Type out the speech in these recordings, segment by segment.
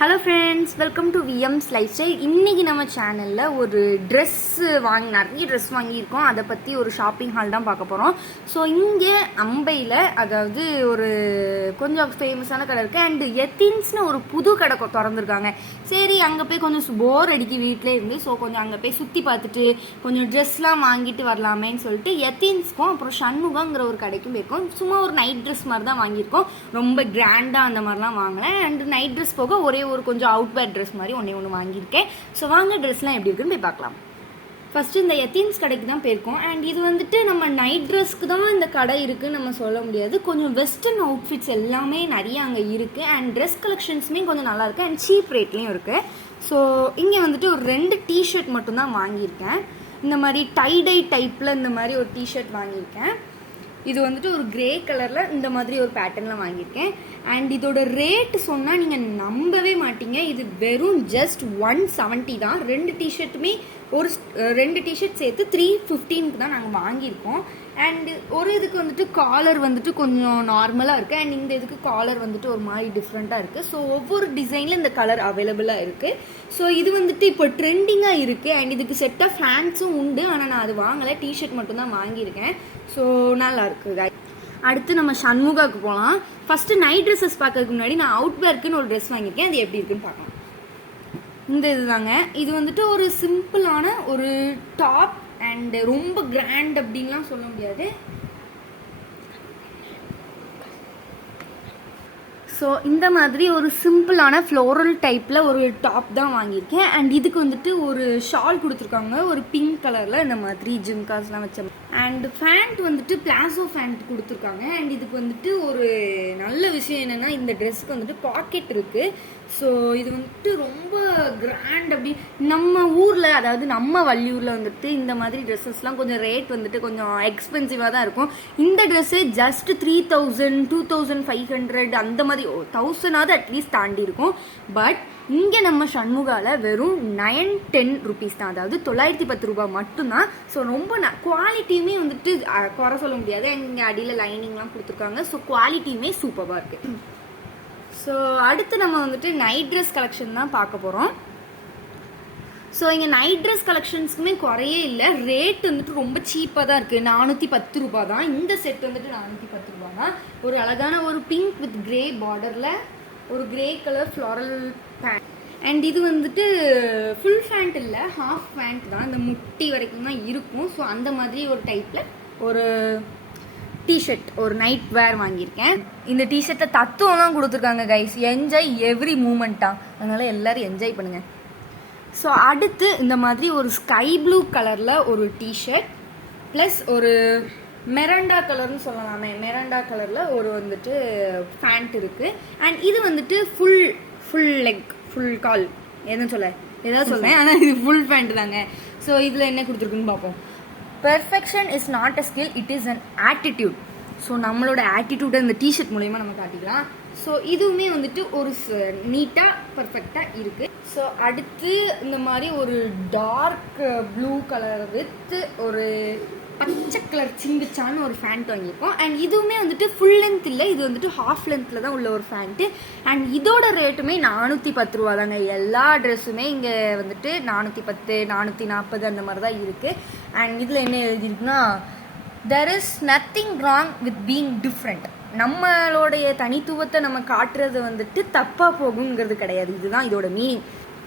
Hello friends welcome to VMS life style இன்றைக்கி நம்ம சேனலில் ஒரு ட்ரெஸ் வாங்கி நிறைய ட்ரெஸ் வாங்கியிருக்கோம். அதை பற்றி ஒரு ஷாப்பிங் ஹால் தான் பார்க்க போகிறோம் ஸோ இங்கே அம்பையில் அதாவது ஒரு கொஞ்சம் ஃபேமஸான கடை இருக்குது அண்டு எத்தின்ஸ்னு ஒரு புது கடை திறந்துருக்காங்க. சரி அங்கே போய் கொஞ்சம் போர் அடிக்கி வீட்டிலே இருந்து ஸோ கொஞ்சம் அங்கே போய் சுற்றி பார்த்துட்டு கொஞ்சம் ட்ரெஸ்லாம் வாங்கிட்டு வரலாமேன்னு சொல்லிட்டு எத்தின்ஸ்க்கும் அப்புறம் ஷண்முகங்கிற ஒரு கடைக்கும் போயிருக்கோம். சும்மா ஒரு நைட் ட்ரெஸ் மாதிரி தான் வாங்கியிருக்கோம். ரொம்ப கிராண்டாக அந்த மாதிரிலாம் வாங்கலை. அண்டு நைட் ட்ரெஸ் போக ஒரே ஒரு கொஞ்சம் அவுட்வேர் ட்ரெஸ் மாதிரி ஒன்றே ஒன்று வாங்கியிருக்கேன். ஸோ வாங்க ட்ரெஸ்லாம் எப்படி இருக்குன்னு போய் பார்க்கலாம். ஃபஸ்ட்டு இந்த எத்தின்ஸ் கடைக்கு தான் போயிருக்கோம். அண்ட் இது வந்துட்டு நம்ம நைட் ட்ரெஸ்க்கு தான் இந்த கடை இருக்குன்னு நம்ம சொல்ல முடியாது. கொஞ்சம் வெஸ்டர்ன் அவுட்ஃபிட்ஸ் எல்லாமே நிறைய அங்கே இருக்குது அண்ட் ட்ரெஸ் கலெக்ஷன்ஸுமே கொஞ்சம் நல்லாயிருக்கு அண்ட் சீப் ரேட்லேயும் இருக்குது ஸோ இங்கே வந்துட்டு ஒரு ரெண்டு டிஷர்ட் மட்டும்தான் வாங்கியிருக்கேன். இந்த மாதிரி டைடை டைப்பில் இந்த மாதிரி ஒரு டிஷர்ட் வாங்கியிருக்கேன். இது வந்துட்டு ஒரு கிரே கலரில் இந்த மாதிரி ஒரு பேட்டர்னில் வாங்கியிருக்கேன். அண்ட் இதோட ரேட் சொன்னால் நீங்கள் நம்ப இது வெறும் ஜஸ்ட் ஒன் செவன்ட்டி தான். ரெண்டு டிஷர்ட்டுமே ஒரு ரெண்டு டிஷர்ட் சேர்த்து த்ரீ ஃபிஃப்டீனுக்கு தான் நாங்கள் வாங்கியிருக்கோம். அண்டு ஒரு இதுக்கு வந்துட்டு காலர் வந்துட்டு கொஞ்சம் நார்மலாக இருக்குது அண்ட் இந்த இதுக்கு காலர் வந்துட்டு ஒரு மாதிரி டிஃப்ரெண்ட்டாக இருக்குது ஸோ ஒவ்வொரு டிசைனில் இந்த கலர் அவைலபிளாக இருக்குது ஸோ இது வந்துட்டு இப்போ ட்ரெண்டிங்காக இருக்குது அண்ட் இதுக்கு செட்டாக ஃபேன்ஸும் உண்டு. ஆனால் நான் அது வாங்கலை. டிஷர்ட் மட்டும்தான் வாங்கியிருக்கேன். ஸோ நல்லா இருக்குது. அடுத்து நம்ம சண்முகாவுக்கு போகலாம் ஃபஸ்ட்டு நைட் ட்ரெஸ்ஸஸ் பார்க்கறதுக்கு முன்னாடி நான் அவுட்வேர்க்குன்னு ஒரு ட்ரெஸ் வாங்கியிருக்கேன். அது எப்படி இருக்குன்னு பார்க்கலாம். இந்த இதுதாங்க. இது வந்துட்டு ஒரு சிம்பிளான ஒரு டாப் அண்ட் ரொம்ப கிராண்ட் அப்படின்லாம் சொல்ல முடியாது. ஸோ இந்த மாதிரி ஒரு சிம்பிளான ஃப்ளோரல் டைப்பில் ஒரு டாப் தான் வாங்கியிருக்கேன். அண்ட் இதுக்கு வந்துட்டு ஒரு ஷால் கொடுத்துருக்காங்க. ஒரு பிங்க் கலரில் இந்த மாதிரி ஜிம்காஸ்லாம் வச்ச அண்ட் ஃபேண்ட் வந்துட்டு பிளாசோ ஃபேண்ட் கொடுத்துருக்காங்க. அண்ட் இதுக்கு வந்துட்டு ஒரு நல்ல விஷயம் என்னென்னா இந்த ட்ரெஸ்ஸுக்கு வந்துட்டு பாக்கெட் இருக்குது ஸோ இது வந்துட்டு ரொம்ப கிராண்ட் அப்படி. நம்ம ஊரில் அதாவது நம்ம வள்ளியூரில் வந்துட்டு இந்த மாதிரி ட்ரெஸ்ஸஸ்லாம் கொஞ்சம் ரேட் வந்துட்டு கொஞ்சம் எக்ஸ்பென்சிவாக தான் இருக்கும். இந்த ட்ரெஸ்ஸே just three thousand two thousand five hundred அந்த மாதிரி தௌசண்டாவது அட்லீஸ்ட் தாண்டி இருக்கும். பட் இங்கே நம்ம சண்முகால வெறும் நயன் டென் ருபீஸ் தான். அதாவது தொள்ளாயிரத்தி பத்து ரூபாய் மட்டும்தான். ஸோ ரொம்ப குவாலிட்டியுமே வந்துட்டு குறை சொல்ல முடியாது. இங்கே அடியில் லைனிங்லாம் கொடுத்துருக்காங்க. ஸோ குவாலிட்டியுமே சூப்பராக இருக்குது ஸோ அடுத்து நம்ம வந்துட்டு நைட் ட்ரெஸ் கலெக்ஷன் தான் பார்க்க போகிறோம் ஸோ இங்கே நைட் ட்ரெஸ் கலெக்ஷன்ஸ்க்குமே குறையே இல்லை. ரேட் வந்துட்டு ரொம்ப சீப்பாக தான் இருக்குது நானூற்றி பத்து ரூபா தான். இந்த செட் வந்துட்டு நானூற்றி பத்து ரூபா தான். ஒரு அழகான ஒரு பிங்க் வித் கிரே பார்டரில் ஒரு grey colour floral pant and இது வந்துட்டு ஃபுல் ஃபேண்ட் இல்லை. ஹாஃப் ஃபேண்ட் தான். இந்த முட்டி வரைக்கும் தான் இருக்கும். ஸோ அந்த மாதிரி ஒரு டைப்பில் ஒரு டிஷர்ட் ஒரு நைட் வேர் வாங்கியிருக்கேன். இந்த டிஷர்ட்டில் தத்துவம்லாம் கொடுத்துருக்காங்க கைஸ் என்ஜாய் எவ்ரி மூமெண்ட்டா அதனால எல்லாரும் என்ஜாய் பண்ணுங்க. ஸோ அடுத்து இந்த மாதிரி ஒரு ஸ்கை ப்ளூ கலரில் ஒரு டிஷர்ட் ப்ளஸ் ஒரு மெரண்டா கலர்னு சொல்லலாமே. மெரண்டா கலரில் ஒரு வந்துட்டு ஃபேண்ட் இருக்குது அண்ட் இது வந்துட்டு ஃபுல் ஃபுல் லெக் ஃபுல் கால் என்ன சொல்ல ஏதாவது சொல்றேன். ஆனால் இது ஃபுல் ஃபேண்ட் தாங்க. ஸோ இதில் என்ன கொடுத்துருக்குன்னு பார்ப்போம். Perfection is not a skill it is an attitude so நம்மளோட ஆட்டிடியூடை இந்த டிஷர்ட் மூலயமா நம்ம காட்டிக்கலாம். ஸோ இதுவுமே வந்துட்டு ஒரு நீட்டாக பர்ஃபெக்டாக இருக்குது ஸோ அடுத்து இந்த மாதிரி ஒரு டார்க் ப்ளூ கலர் வித் ஒரு பச்சை கலர் சிங்கிச்சான்னு ஒரு ஃபேண்ட் வாங்கியிருக்கோம் அண்ட் இதுவுமே வந்துட்டு ஃபுல் லென்த் இல்லை இது வந்துட்டு ஹாஃப் லென்த்தில் தான் உள்ள ஒரு ஃபேண்ட்டு அண்ட் இதோட ரேட்டுமே நானூற்றி பத்து ரூபா தாங்க. எல்லா ட்ரெஸ்ஸுமே இங்கே வந்துட்டு நானூற்றி பத்து நானூற்றி நாற்பது அந்த மாதிரி தான் இருக்குது அண்ட் இதில் என்ன எழுதியிருக்குன்னா there is nothing wrong with being different நம்மளுடைய தனித்துவத்தை நம்ம காட்டுறது வந்துட்டு தப்பாக போகுங்கிறது கிடையாது. இதுதான் இதோட மீனிங்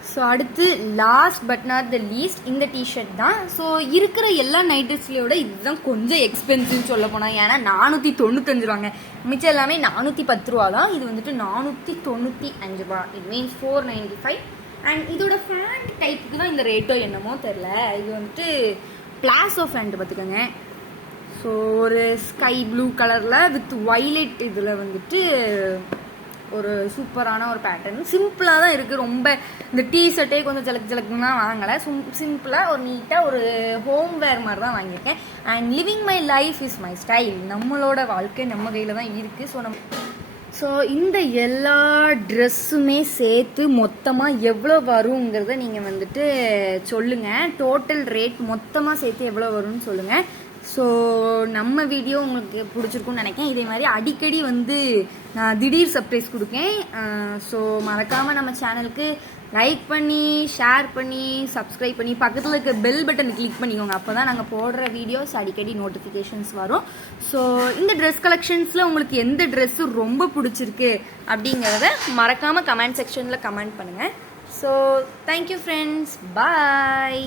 ஸோ அடுத்து last but not the least இந்த டிஷர்ட் தான். ஸோ இருக்கிற எல்லா நைட் ட்ரெஸ்லையோட இதுதான் கொஞ்சம் எக்ஸ்பென்சிவ்னு சொல்ல போனால் ஏன்னா நானூற்றி தொண்ணூத்தஞ்சு ரூபாங்க. மிச்சம் எல்லாமே நானூற்றி பத்து ரூபா தான். இது வந்துட்டு நானூற்றி தொண்ணூற்றி அஞ்சு ரூபா. It means four ninety five and இதோட ஃபேண்ட் டைப்புக்கு தான் இந்த ரேட்டோ என்னமோ தெரில இது வந்துட்டு பிளாசோ ஃபேண்ட் பார்த்துக்கோங்க. ஸோ ஒரு ஸ்கை ப்ளூ கலரில் வித் வைலட் இதில் வந்துட்டு ஒரு சூப்பரான ஒரு பேட்டர்ன் சிம்பிளாக தான் இருக்குது ரொம்ப இந்த டீ ஷர்ட்டே கொஞ்சம் ஜலக் ஜலக்குன்னா வாங்கலை. சிம் சிம்பிளாக ஒரு நீட்டாக ஒரு ஹோம் வேர் மாதிரி தான் வாங்கியிருக்கேன். And living my life is my style நம்மளோட வாழ்க்கை நம்ம கையில் தான் இருக்குது ஸோ நம்ம ஸோ இந்த எல்லா ட்ரெஸ்ஸுமே சேர்த்து மொத்தமாக எவ்வளோ வருங்கிறத நீங்கள் வந்துட்டு சொல்லுங்கள் டோட்டல் ரேட் மொத்தமாக சேர்த்து எவ்வளோ வரும்னு சொல்லுங்கள் ஸோ நம்ம வீடியோ உங்களுக்கு பிடிச்சிருக்கும்னு நினைக்கிறேன். இதே மாதிரி அடிக்கடி வந்து நான் திடீர் சர்ப்ரைஸ் கொடுக்கேன். ஸோ மறக்காமல் நம்ம சேனலுக்கு லைக் பண்ணி ஷேர் பண்ணி சப்ஸ்கிரைப் பண்ணி பக்கத்தில் இருக்க பெல் பட்டன் கிளிக் பண்ணிக்கோங்க. அப்போ தான் நாங்கள் போடுற வீடியோஸ் அடிக்கடி நோட்டிஃபிகேஷன்ஸ் வரும். ஸோ இந்த ட்ரெஸ் கலெக்ஷன்ஸில் உங்களுக்கு எந்த ட்ரெஸ்ஸு ரொம்ப பிடிச்சிருக்கு அப்படிங்கிறத மறக்காமல் கமெண்ட் செக்ஷனில் கமெண்ட் பண்ணுங்கள் ஸோ தேங்க்யூ ஃப்ரெண்ட்ஸ் பாய்